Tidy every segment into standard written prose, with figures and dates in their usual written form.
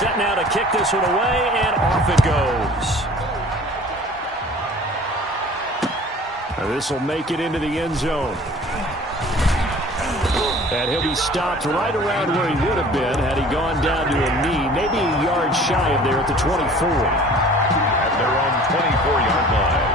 Set now to kick this one away, and off it goes. This will make it into the end zone. And he'll be stopped right around where he would have been had he gone down to a knee, maybe a yard shy of there at the 24. At their own 24-yard line.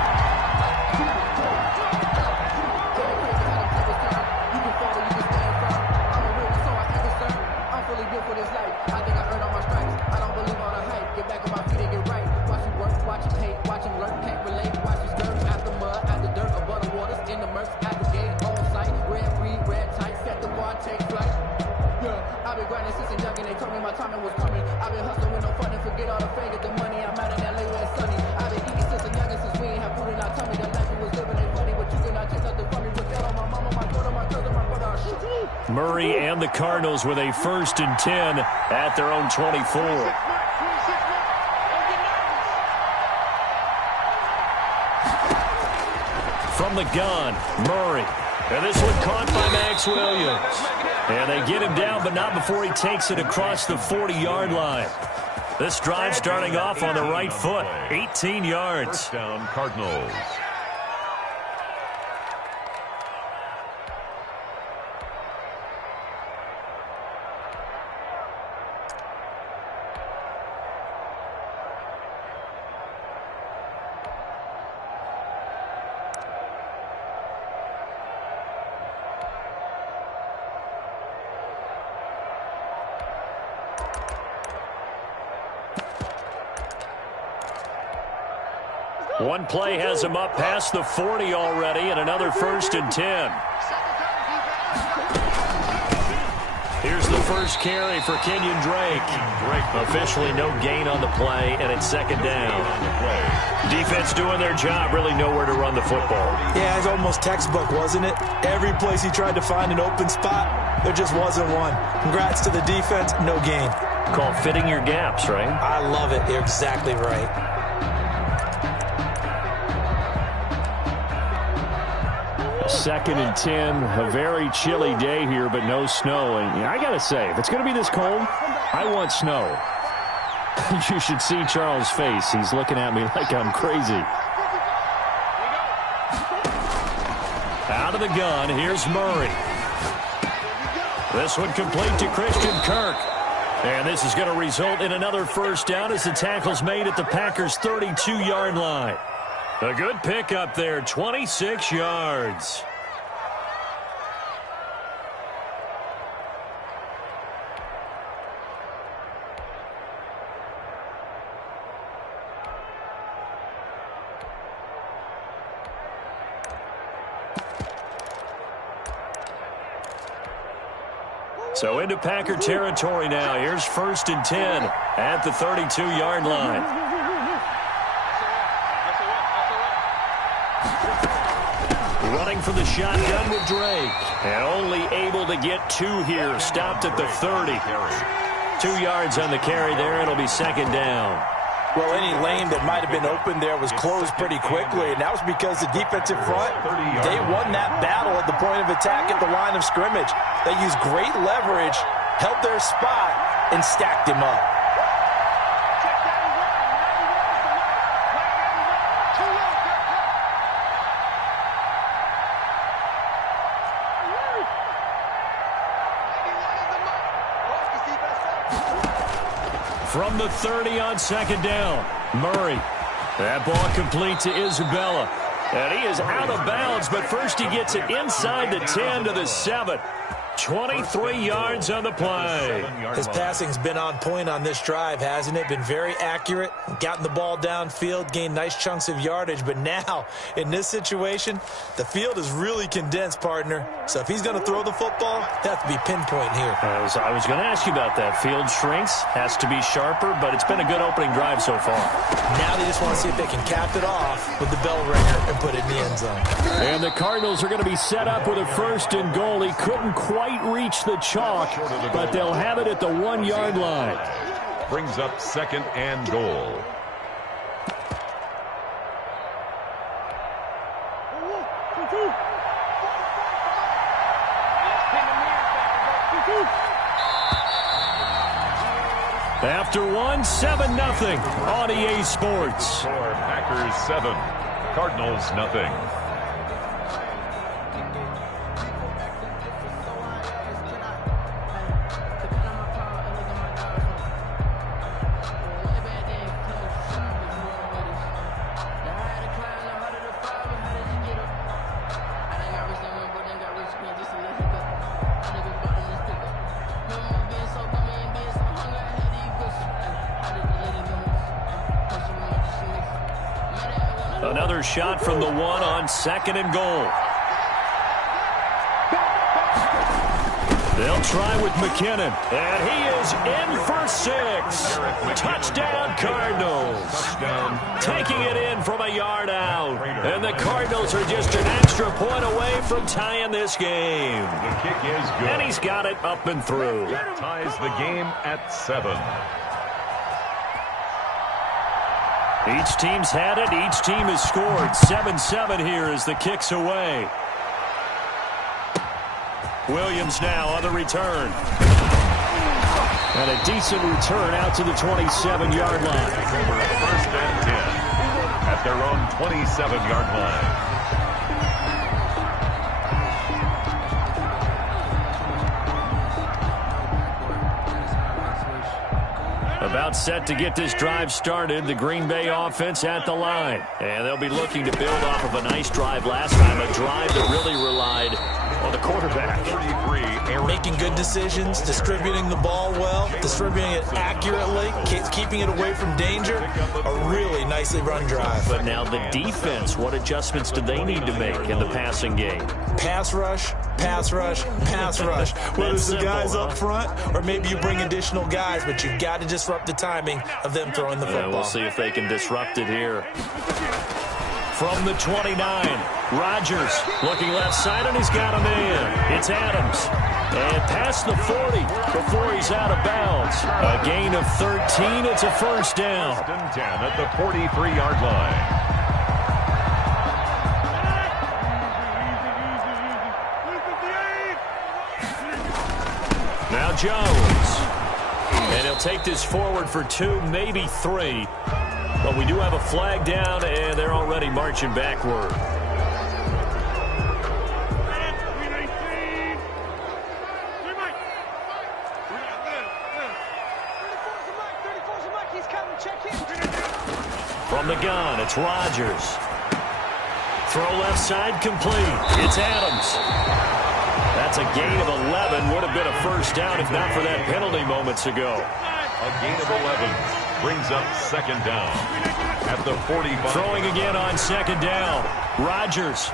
Murray and the Cardinals with a 1st and 10 at their own 24. From the gun, Murray. And this one caught by Max Williams. And they get him down, but not before he takes it across the 40-yard line. This drive starting off on the right foot. 18 yards. First down, Cardinals. One play has him up past the 40 already, and another 1st and 10. Here's the first carry for Kenyon Drake. Officially no gain on the play, and it's 2nd down. Defense doing their job, really nowhere to run the football. Yeah, it's almost textbook, wasn't it? Every place he tried to find an open spot, there just wasn't one. Congrats to the defense, no gain. Called fitting your gaps, right? I love it. You're exactly right. 2nd and 10, a very chilly day here, but no snow. And I got to say, if it's going to be this cold, I want snow. You should see Charles' face. He's looking at me like I'm crazy. Out of the gun, here's Murray. This one complete to Christian Kirk. And this is going to result in another 1st down as the tackle's made at the Packers' 32-yard line. A good pickup there, 26 yards. So into Packer territory now. Here's 1st and 10 at the 32-yard line. Running for the shotgun with Drake. And only able to get 2 here. Stopped at the 30. 2 yards on the carry there. It'll be 2nd down. Well, any lane that might have been open there was closed pretty quickly, and that was because the defensive front, they won that battle at the point of attack at the line of scrimmage. They used great leverage, held their spot, and stacked him up. From the 30 on 2nd down, Murray. That ball complete to Isabella. And he is out of bounds, but first he gets it inside the 10 to the 7. 23 yards on the play. His passing's been on point on this drive, hasn't it? Been very accurate, gotten the ball downfield, gained nice chunks of yardage. But now, in this situation, the field is really condensed, partner. So if he's going to throw the football, it has to be pinpoint here. I was going to ask you about that. Field shrinks, has to be sharper, but it's been a good opening drive so far. Now they just want to see if they can cap it off with the bell ringer and put it in the end zone. And the Cardinals are going to be set up with a 1st and goal. He couldn't quite reach the chalk, but they'll have it at the 1-yard line. Brings up 2nd and goal. after one, 7-0 on EA Sports. Packers 7, Cardinals nothing. Another shot from the one on 2nd and goal. They'll try with McKinnon, and he is in for 6. Touchdown, Cardinals. Taking it in from a yard out. And the Cardinals are just an extra point away from tying this game. The kick is good. And he's got it up and through. That ties the game at 7. Each team's had it. Each team has scored. 7-7 here as the kick's away. Williams now on the return. And a decent return out to the 27-yard line. Over 1st and 10 at their own 27-yard line. About set to get this drive started. The Green Bay offense at the line. And they'll be looking to build off of a nice drive last time. A drive that really relied on the quarterback. 33, Making good decisions, distributing the ball well, distributing it accurately, keeping it away from danger. A really nicely run drive. But now the defense, what adjustments do they need to make in the passing game? Pass rush, pass rush, pass rush. Whether it's the guys up front or maybe you bring additional guys, but you've got to disrupt the timing of them throwing the football. We'll see if they can disrupt it here. From the 29, Rodgers looking left side, and he's got a man. It's Adams. And past the 40 before he's out of bounds. A gain of 13. It's a first down. 10 at the 43-yard line. Now Jones. And he'll take this forward for 2, maybe 3. But we do have a flag down, and they're already marching backward. From the gun, it's Rodgers. Throw left side complete. It's Adams. That's a gain of 11. Would have been a first down if not for that penalty moments ago. A gain of 11 brings up 2nd down at the 45. Throwing again on 2nd down. Rodgers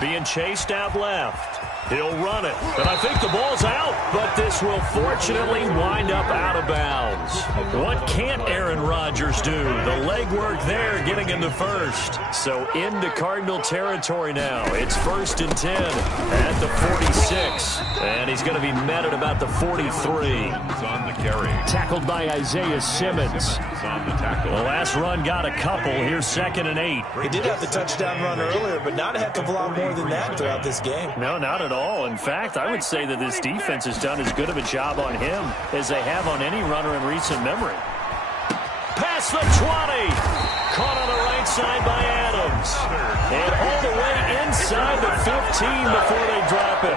being chased out left. He'll run it, and I think the ball's out, but this will fortunately wind up out of bounds. What can't Aaron Rodgers do? The legwork there getting him to first. So into Cardinal territory now. It's 1st and 10 at the 46, and he's going to be met at about the 43. He's on the carry. Tackled by Isaiah Simmons. He's on the tackle. The last run got a couple. Here's 2nd and 8. He did have the touchdown run earlier, but not a heck of a lot more than that throughout this game. No, not at all. In fact, I would say that this defense has done as good of a job on him as they have on any runner in recent memory. Past the 20. Caught on the right side by Adams. And all the way inside the 15 before they drop it.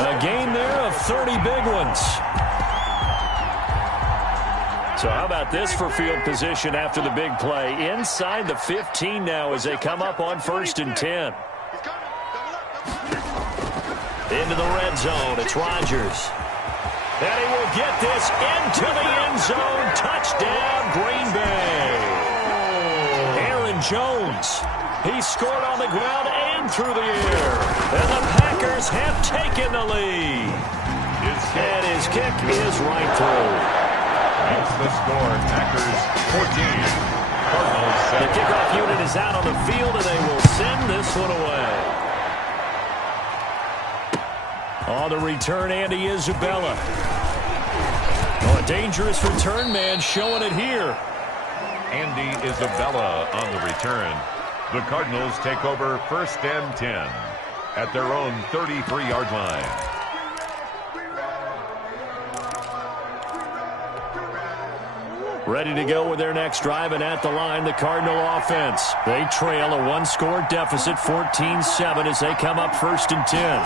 A gain there of 30 big ones. So how about this for field position after the big play? Inside the 15 now as they come up on 1st and 10. Into the red zone, it's Rodgers. And he will get this into the end zone. Touchdown, Green Bay. Aaron Jones. He scored on the ground and through the air. And the Packers have taken the lead. And his kick is right through. That's the score. Packers 14. Cardinals 7. The kickoff unit is out on the field, and they will send this one away. On the return, Andy Isabella. Oh, a dangerous return man showing it here. Andy Isabella on the return. The Cardinals take over 1st and 10 at their own 33-yard line. ready to go with their next drive, and at the line, the Cardinal offense. They trail a one-score deficit, 14-7, as they come up 1st and 10.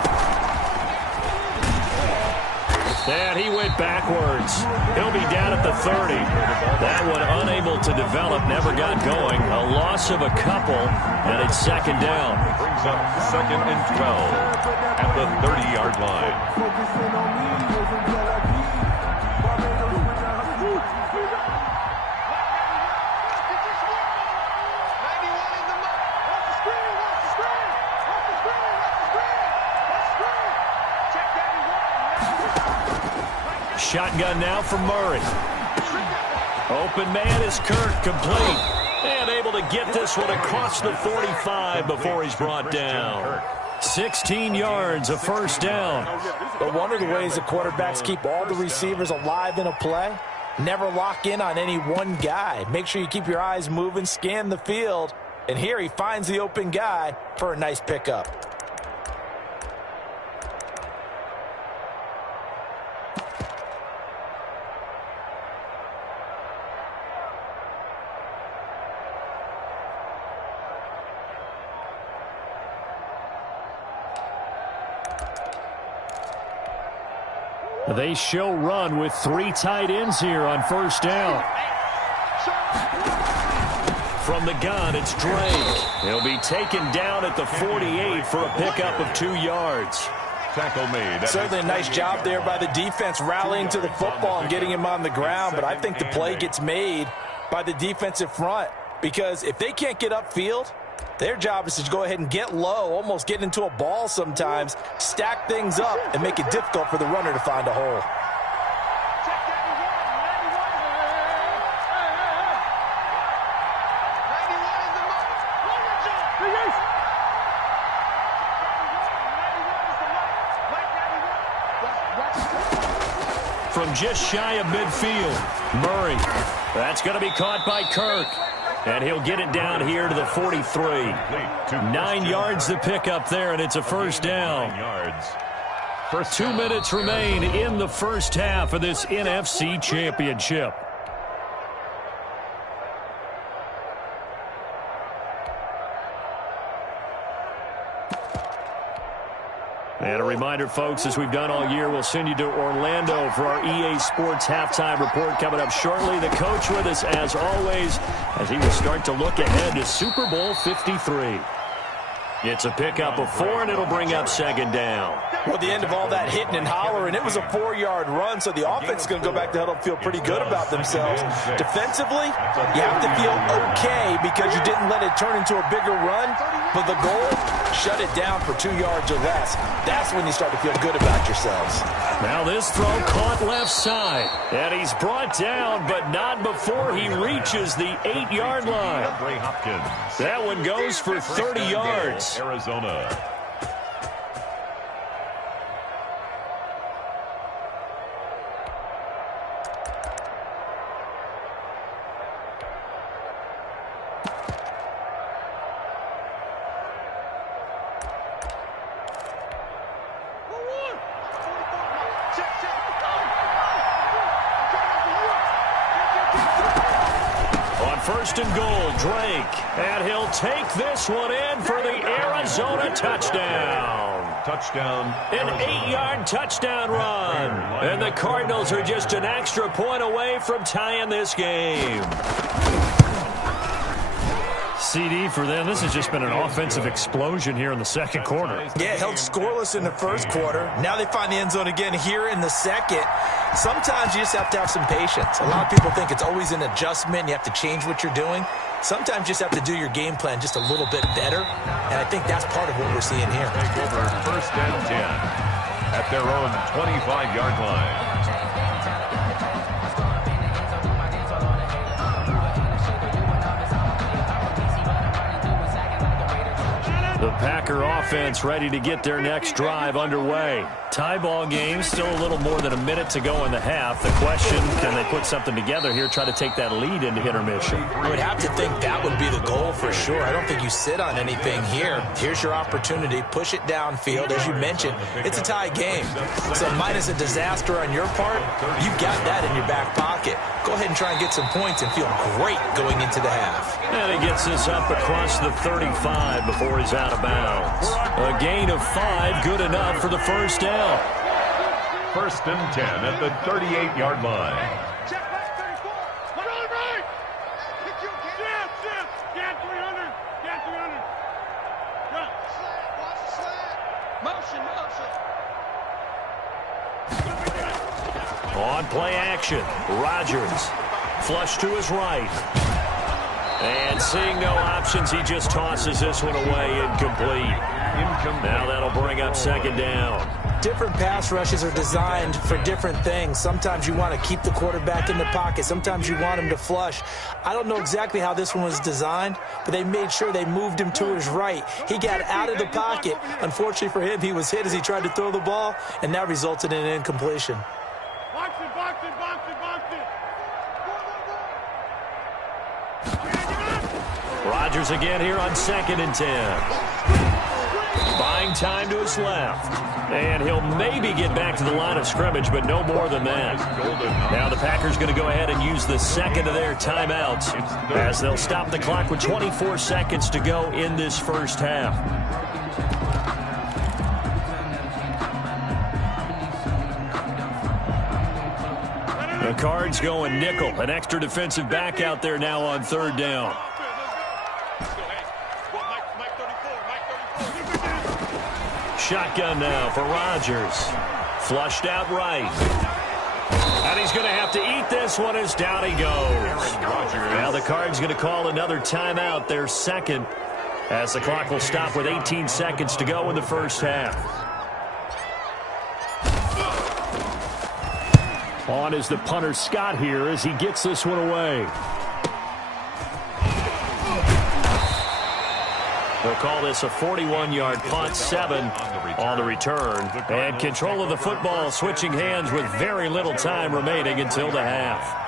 And he went backwards. He'll be down at the 30. That one unable to develop, never got going. A loss of a couple, and it's 2nd down. Brings up 2nd and 12 at the 30-yard line. Shotgun now for Murray. Open man is Kirk, complete. And able to get this one across the 45 before he's brought down. 16 yards, a 1st down. But one of the ways the quarterbacks keep all the receivers alive in a play, never lock in on any one guy. Make sure you keep your eyes moving, scan the field. And here he finds the open guy for a nice pickup. They show run with 3 tight ends here on 1st down. From the gun, it's Drake. He'll be taken down at the 48 for a pickup of 2 yards. Tackle made. Certainly a nice job there by the defense rallying to the football and getting him on the ground, but I think the play gets made by the defensive front, because if they can't get upfield, their job is to go ahead and get low, almost get into a ball sometimes, stack things up, and make it difficult for the runner to find a hole. From just shy of midfield, Murray. That's going to be caught by Kirk. And he'll get it down here to the 43. 9 yards to pick up there, and it's a 1st down. 2 minutes remain in the 1st half of this NFC Championship. And a reminder, folks, as we've done all year, we'll send you to Orlando for our EA Sports halftime report coming up shortly. The coach with us, as always, as he will start to look ahead to Super Bowl 53. It's a pickup of 4, and it'll bring up 2nd down. Well, the end of all that hitting and hollering, it was a 4-yard run, so the offense is going to go back to huddle and feel pretty good about themselves. Defensively, you have to feel okay because you didn't let it turn into a bigger run, but the goal, shut it down for 2 yards or less. That's when you start to feel good about yourselves. Now this throw caught left side, and he's brought down, but not before he reaches the 8-yard line. That one goes for 30 yards. Arizona. On 1st and goal, Drake, and he'll take this one in for the Arizona touchdown. Touchdown. An 8-yard touchdown run. And the Cardinals are just an extra point away from tying this game. CD for them. This has just been an offensive explosion here in the 2nd quarter. Yeah, held scoreless in the 1st quarter. Now they find the end zone again here in the 2nd. Sometimes you just have to have some patience. A lot of people think it's always an adjustment. You have to change what you're doing. Sometimes you just have to do your game plan just a little bit better. And I think that's part of what we're seeing here. Take over 1st and 10 at their own 25-yard line. The Packers Packer offense ready to get their next drive underway. Tie ball game, still a little more than a minute to go in the half. The question, can they put something together here, try to take that lead into intermission? I would have to think that would be the goal for sure. I don't think you sit on anything here. Here's your opportunity. Push it downfield. As you mentioned, it's a tie game. So minus a disaster on your part, you've got that in your back pocket. Go ahead and try and get some points and feel great going into the half. And he gets this up across the 35 before he's out of bounds. A gain of 5, good enough for the first down. First and 10 at the 38-yard line. On play action, Rodgers. Flush to his right. And seeing no options, he just tosses this one away, incomplete. Now that'll bring up second down. Different pass rushes are designed for different things. Sometimes you want to keep the quarterback in the pocket. Sometimes you want him to flush. I don't know exactly how this one was designed, but they made sure they moved him to his right. He got out of the pocket. Unfortunately for him, he was hit as he tried to throw the ball, and that resulted in an incompletion. Rodgers again here on 2nd and 10. Buying time to his left. And he'll maybe get back to the line of scrimmage, but no more than that. Now the Packers going to go ahead and use the second of their timeouts as they'll stop the clock with 24 seconds to go in this first half. The Cards going nickel. An extra defensive back out there now on 3rd down. Shotgun now for Rodgers. Flushed out right. And he's going to have to eat this one as down he goes. Now the Cards going to call another timeout, their second, as the clock will stop with 18 seconds to go in the first half. On is the punter Scott here as he gets this one away. They'll call this a 41-yard punt, 7 on the return. And control of the football switching hands with very little time remaining until the half.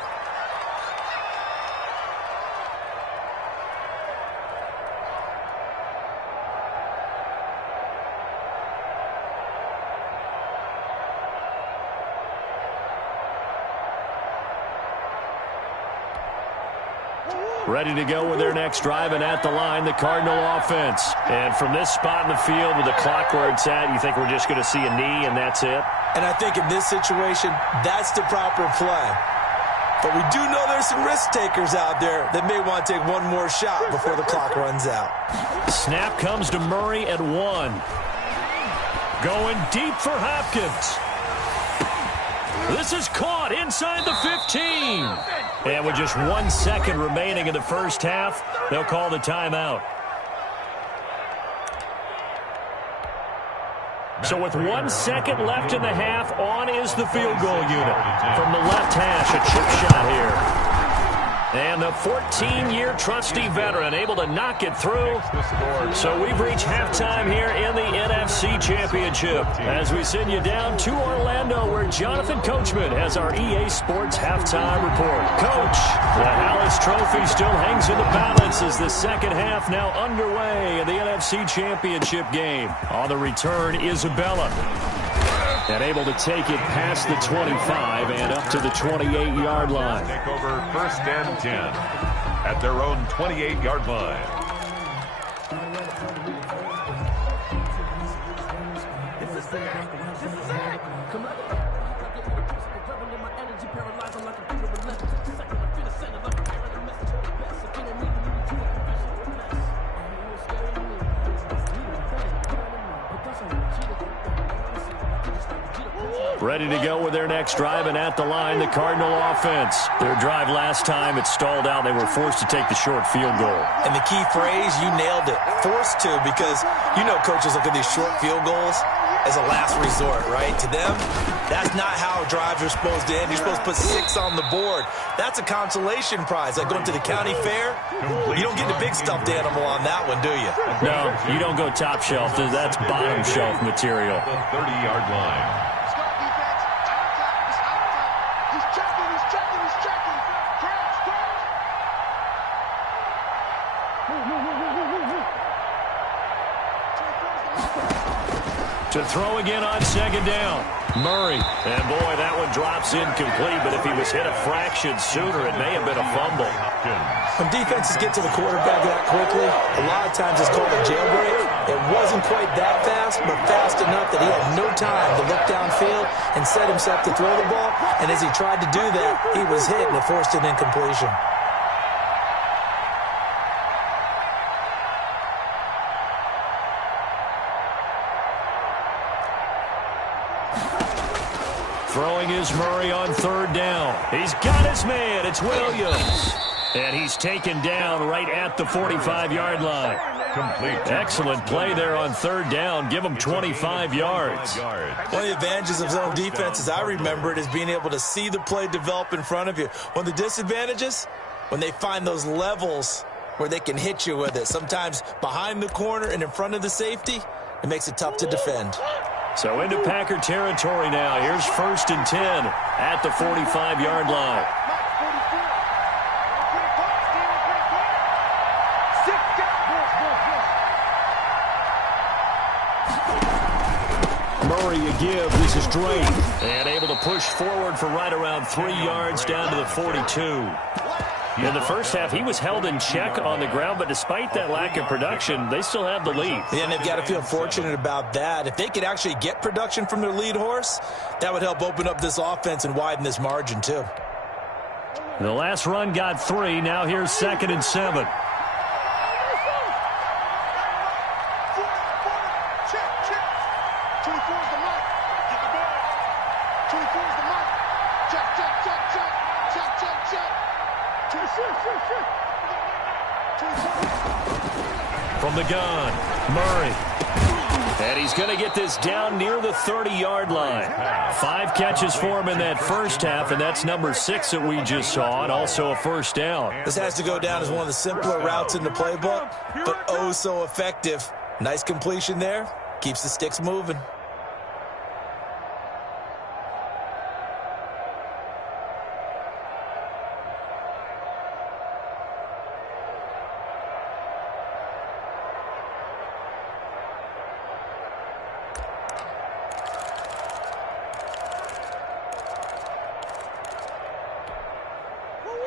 Ready to go with their next drive, and at the line, the Cardinal offense. And from this spot in the field with the clock where it's at, you think we're just going to see a knee and that's it? And I think in this situation, that's the proper play. But we do know there's some risk takers out there that may want to take one more shot before the clock runs out. Snap comes to Murray at 1. Going deep for Hopkins. This is caught inside the 15. And with just 1 second remaining in the first half, they'll call the timeout. So with 1 second left in the half, on is the field goal unit. From the left hash, a chip shot here. And the 14-year trusty veteran able to knock it through. So we've reached halftime here in the NFC Championship as we send you down to Orlando where Jonathan Coachman has our EA Sports halftime report. Coach, the Hallis Trophy still hangs in the balance as the second half now underway in the NFC Championship game. On the return, Isabella. And able to take it past the 25 and up to the 28-yard line. Take over 1st and 10 at their own 28-yard line. Ready to go with their next drive, and at the line, the Cardinal offense. Their drive last time, it stalled out. They were forced to take the short field goal. And the key phrase, you nailed it. Forced to, because you know coaches look at these short field goals. as a last resort, right? To them, that's not how drives are supposed to end. You're supposed to put 6 on the board. That's a consolation prize. Like going to the county fair, you don't get the big stuffed animal on that one, do you? No, you don't go top shelf. That's bottom shelf material. The 30-yard line. To throw again on second down. Murray. And boy, that one drops incomplete, but if he was hit a fraction sooner, it may have been a fumble. When defenses get to the quarterback that quickly, a lot of times it's called a jailbreak. It wasn't quite that fast, but fast enough that he had no time to look downfield and set himself to throw the ball. And as he tried to do that, he was hit and it forced an incompletion. Throwing is Murray on third down. He's got his man. It's Williams. And he's taken down right at the 45-yard line. Complete. Excellent play there on third down. Give him 25 yards. One of the advantages of zone defense, as I remember it, is being able to see the play develop in front of you. One of the disadvantages, when they find those levels where they can hit you with it, sometimes behind the corner and in front of the safety, it makes it tough to defend. So into Packer territory now. Here's 1st and 10 at the 45-yard line. Murray a give. This is Drake. And able to push forward for right around 3 yards down to the 42. In the first half, he was held in check on the ground, but despite that lack of production, they still have the lead. Yeah, and they've got to feel fortunate about that. If they could actually get production from their lead horse, that would help open up this offense and widen this margin, too. The last run got 3. Now here's 2nd and 7. From the gun, Murray. And he's going to get this down near the 30-yard line. 5 catches for him in that first half, and that's number 6 that we just saw, and also a first down. This has to go down as one of the simpler routes in the playbook, but oh so effective. Nice completion there. Keeps the sticks moving.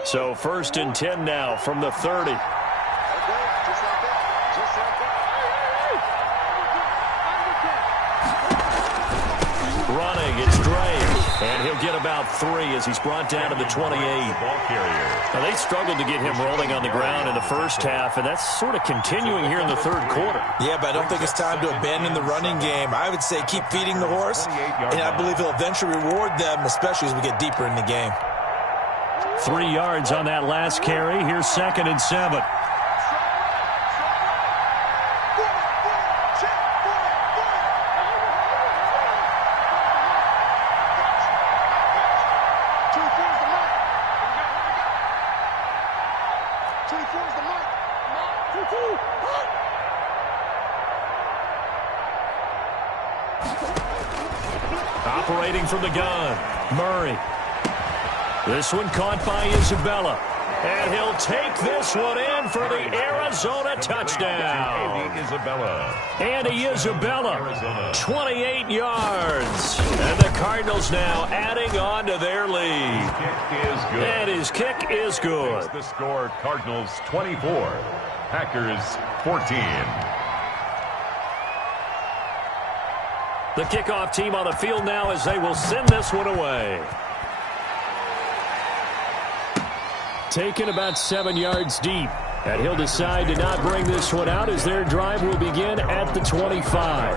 So 1st and 10 now from the 30. Running, it's Drake. And he'll get about 3 as he's brought down to the 28. Ball carrier. Now, they struggled to get him rolling on the ground in the first half, and that's sort of continuing here in the third quarter. Yeah, but I don't think it's time to abandon the running game. I would say keep feeding the horse, and I believe he'll eventually reward them, especially as we get deeper in the game. 3 yards on that last carry. Here's 2nd and 7. Operating from the gun, Murray. This one caught by Isabella. And he'll take this one in for the Arizona touchdown. Andy Isabella, 28 yards. And the Cardinals now adding on to their lead. And his kick is good. The score, Cardinals 24, Packers 14. The kickoff team on the field now as they will send this one away. Taken about 7 yards deep. And he'll decide to not bring this one out as their drive will begin at the 25.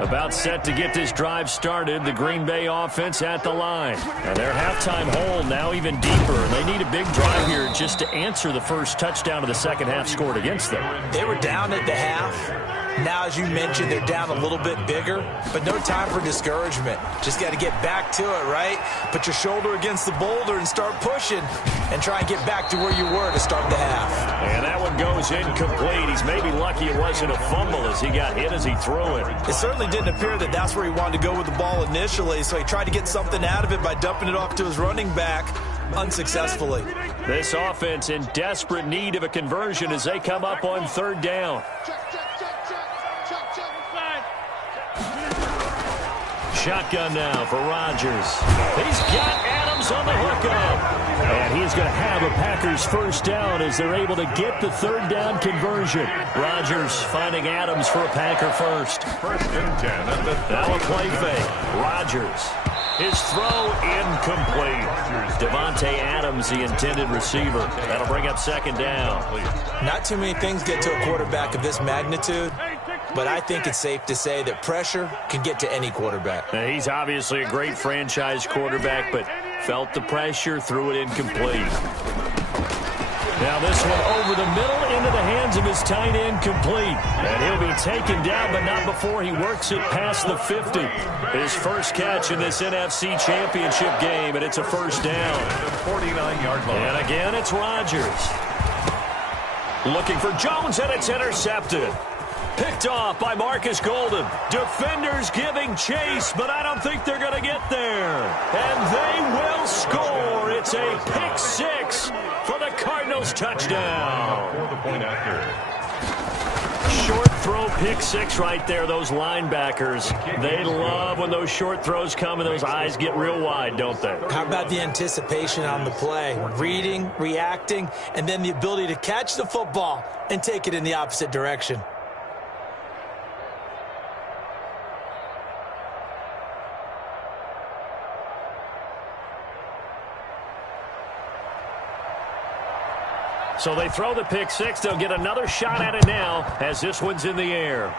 A About set to get this drive started. The Green Bay offense at the line. And their halftime hole now even deeper. And they need a big drive here just to answer the first touchdown of the second half scored against them. They were down at the half. Now, as you mentioned, they're down a little bit bigger, but no time for discouragement. Just got to get back to it, right? Put your shoulder against the boulder and start pushing and try and get back to where you were to start the half. And that one goes incomplete. He's maybe lucky it wasn't a fumble as he got hit as he threw it. It certainly didn't appear that that's where he wanted to go with the ball initially, so he tried to get something out of it by dumping it off to his running back unsuccessfully. This offense in desperate need of a conversion as they come up on third down. Shotgun now for Rodgers. He's got Adams on the hookup. And he's going to have a Packers first down as they're able to get the third down conversion. Rodgers finding Adams for a Packer first. First and 10 at the 30. Now a play fake. Rodgers. His throw incomplete. Devontae Adams, the intended receiver. That'll bring up second down. Not too many things get to a quarterback of this magnitude, but I think it's safe to say that pressure can get to any quarterback. Now, he's obviously a great franchise quarterback, but felt the pressure, threw it incomplete. Now this one over the middle into the hands of his tight end, complete. And he'll be taken down, but not before he works it past the 50. His first catch in this NFC Championship game, and it's a first down. 49-yard line. And again, it's Rodgers. Looking for Jones, and it's intercepted. Picked off by Marcus Golden. Defenders giving chase, but I don't think they're going to get there. And they will score. It's a pick six for the Cardinals touchdown. For the point after. Short throw pick six right there. Those linebackers, they love when those short throws come and those eyes get real wide, don't they? How about the anticipation on the play? Reading, reacting, and then the ability to catch the football and take it in the opposite direction. So they throw the pick six. They'll get another shot at it now as this one's in the air.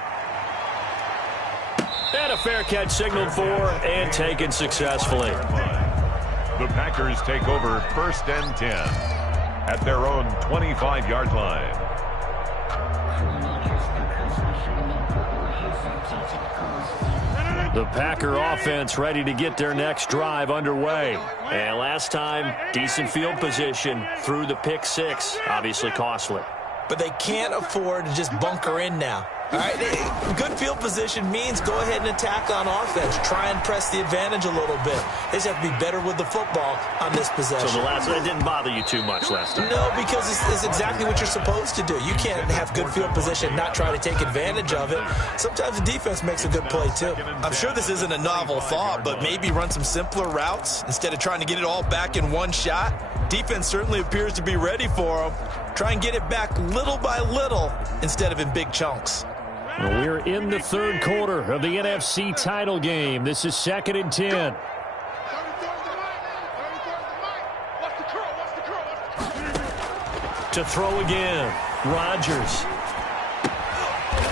And a fair catch signaled for and taken successfully. The Packers take over first and 10 at their own 25-yard line. The Packer offense ready to get their next drive underway. And last time, decent field position through the pick six. Obviously costly. But they can't afford to just bunker in now. All right, good field position means go ahead and attack on offense. Try and press the advantage a little bit. They just have to be better with the football on this possession. So that didn't bother you too much last time? No, because it's exactly what you're supposed to do. You can't have good field position, not try to take advantage of it. Sometimes the defense makes a good play, too. I'm sure this isn't a novel thought, but maybe run some simpler routes instead of trying to get it all back in one shot. Defense certainly appears to be ready for them. Try and get it back little by little instead of in big chunks. We're in the third quarter of the NFC title game. This is 2nd and 10. To throw again, Rodgers.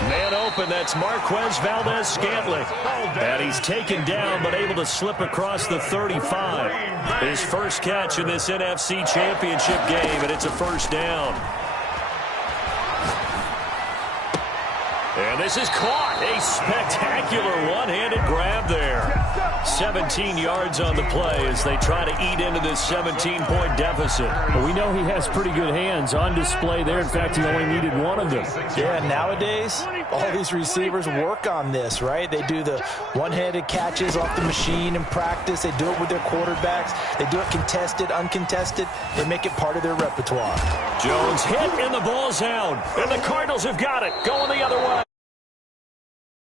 Man open, that's Marquez Valdez-Scantling. And he's taken down but able to slip across the 35. His first catch in this NFC Championship game, and it's a first down. And this is caught. A spectacular one-handed grab there. 17 yards on the play as they try to eat into this 17-point deficit. Well, we know he has pretty good hands on display there. In fact, he only needed one of them. Yeah, nowadays, all these receivers work on this, right? They do the one-handed catches off the machine in practice. They do it with their quarterbacks. They do it contested, uncontested. They make it part of their repertoire. Jones hit, and the ball's out. And the Cardinals have got it, going the other way.